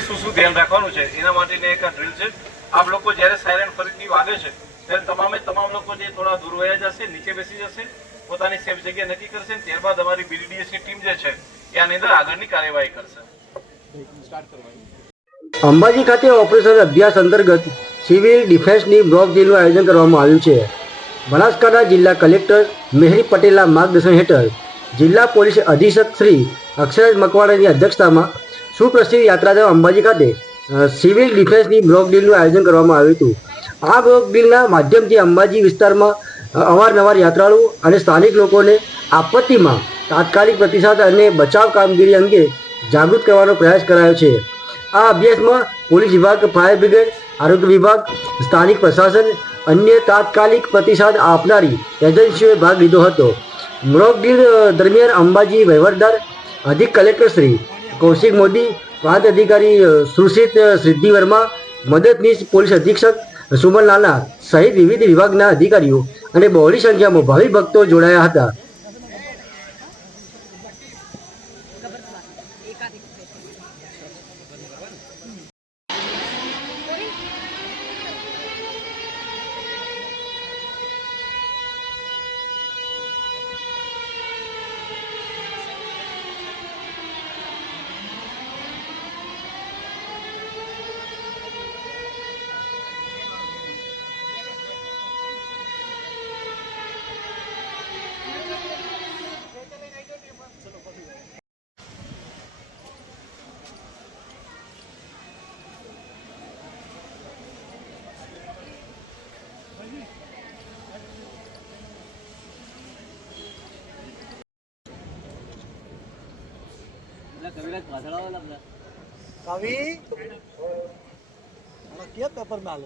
શું ધ્યાન રાખવાનું છે એના માટેની એક ડ્રીલ છે। આપ લોકો જ્યારે સાયરન ફરીથી વાગે છે ત્યારે તમામ લોકો જે થોડા દૂર વયા જશે, નીચે બેસી જશે, પોતાની સેફ જગ્યા નક્કી કરશે। ત્યારબાદ અમારી BDDS ની ટીમ જે છે એ આની અંદર આગળની કાર્યવાહી કરશે। અંબાજી ખાતે ઓપરેશન અભ્યાસ અંતર્ગત સિવિલ ડિફેન્સની મોક ડ્રીલનું આયોજન કરવામાં આવ્યું છે। બનાસકાંઠા જિલ્લા કલેક્ટર મેહરી પટેલના માર્ગદર્શન હેઠળ જિલ્લા પોલીસ અધિક્ષક શ્રી અક્ષરજ મકવાણાની અધ્યક્ષતામાં સુપ્રસિદ્ધ યાત્રાધામ અંબાજી ખાતે સિવિલ ડિફેન્સની મોક ડ્રીલનું આયોજન કરવામાં આવ્યું હતું। આ મોક ડ્રીલના માધ્યમથી અંબાજી વિસ્તારમાં અવારનવાર યાત્રાળુઓ અને સ્થાનિક લોકોને આપત્તિમાં તાત્કાલિક પ્રતિસાદ અને બચાવ કામગીરી અંગે જાગૃત કરવાનો પ્રયાસ કરાયો છે। આ અભ્યાસમાં પોલીસ વિભાગ, ફાયર બ્રિગેડ, આરોગ્ય વિભાગ, સ્થાનિક પ્રશાસન, અન્ય તાત્કાલિક પ્રતિસાદ આપનારી એજન્સીઓએ ભાગ લીધો હતો। મોક ડ્રીલ દરમિયાન અંબાજી વહીવટદાર અધિક કલેક્ટર શ્રી કૌશિક મોદી, પ્રાંત અધિકારી સુશ્રી સિદ્ધિ વર્મા, મદદનીશ પોલીસ અધિક્ષક સુમન લાલા સહિત વિવિધ વિભાગના અધિકારીઓ અને બહોળી સંખ્યામાં ભાવિ ભક્તો જોડાયા હતા। कवि क्या पेपर में हाल